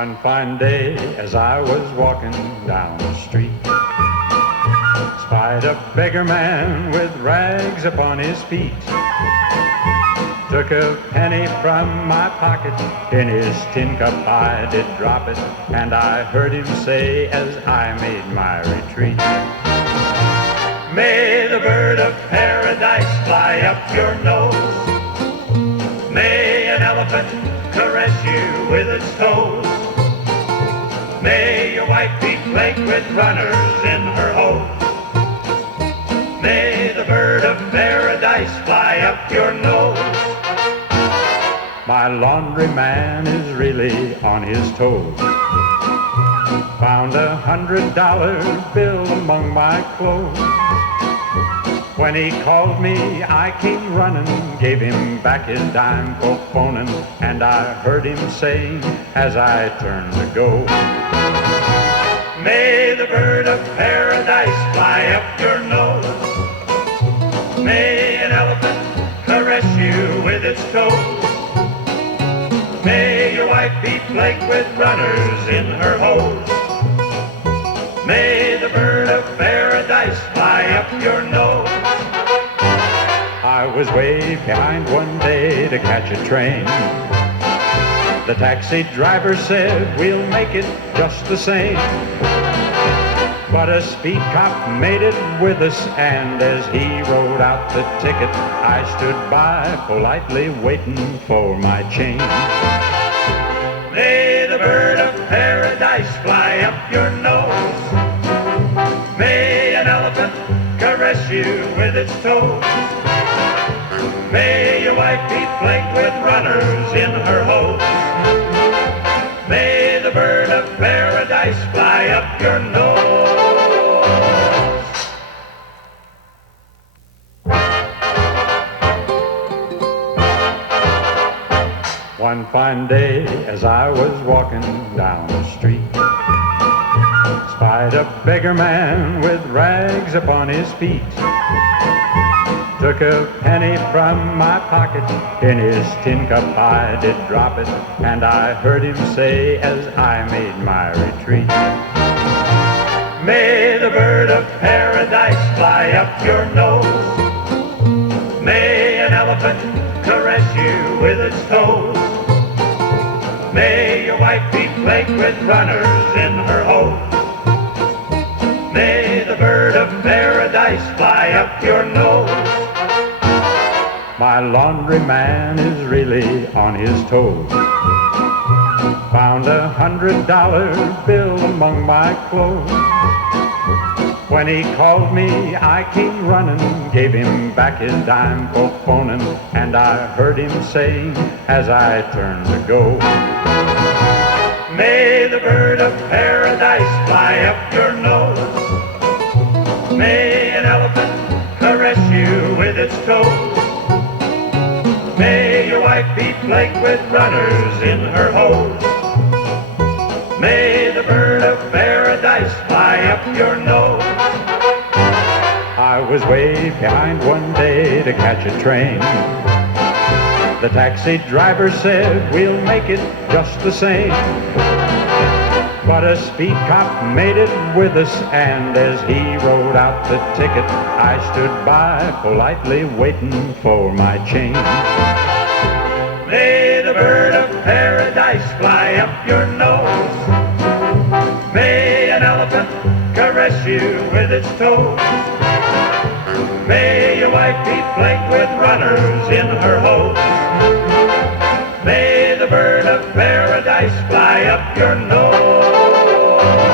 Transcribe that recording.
One fine day as I was walking down the street, spied a beggar man with rags upon his feet. Took a penny from my pocket, in his tin cup I did drop it, and I heard him say as I made my retreat, may the bird of paradise fly up your nose. May an elephant caress you with its toes. May your wife be plagued with runners in her hose. May the bird of paradise fly up your nose. My laundryman is really on his toes. Found $100 bill among my clothes. When he called me, I came running, gave him back his dime for phoning, and I heard him saying as I turned to go, may the bird of paradise fly up your nose. May an elephant caress you with its toes. May your wife be plagued with runners in her hose. May the bird of paradise fly up your nose. I was way behind one day to catch a train. The taxi driver said, we'll make it just the same. But a speed cop made it with us, and as he wrote out the ticket, I stood by politely waiting for my change. May the bird of paradise fly up your nose. May an elephant caress you with its toes. May your wife be plagued with runners in her hose. May the bird of paradise fly up your nose. One fine day as I was walking down the street, spied a beggar man with rags upon his feet. Took a penny from my pocket, in his tin cup I did drop it, and I heard him say as I made my retreat, may the bird of paradise fly up your nose. May an elephant caress you with its toes. May your wife be plagued with runners in her hose. May the bird of paradise fly up your nose. My laundryman is really on his toes. Found $100 bill among my clothes. When he called me, I came running, gave him back his dime for phoning, and I heard him saying as I turned to go, may the bird of paradise fly up your nose. May an elephant caress you with its toes. May your wife be plagued with runners in her hose. May the bird of paradise fly up your nose. I was way behind one day to catch a train. The taxi driver said, we'll make it just the same. But a speed cop made it with us, and as he wrote out the ticket, I stood by politely waiting for my change. May the bird of paradise fly up your nose. May an elephant caress you with its toes. May your wife be plagued with runners in her hose. May the bird of paradise fly up your nose.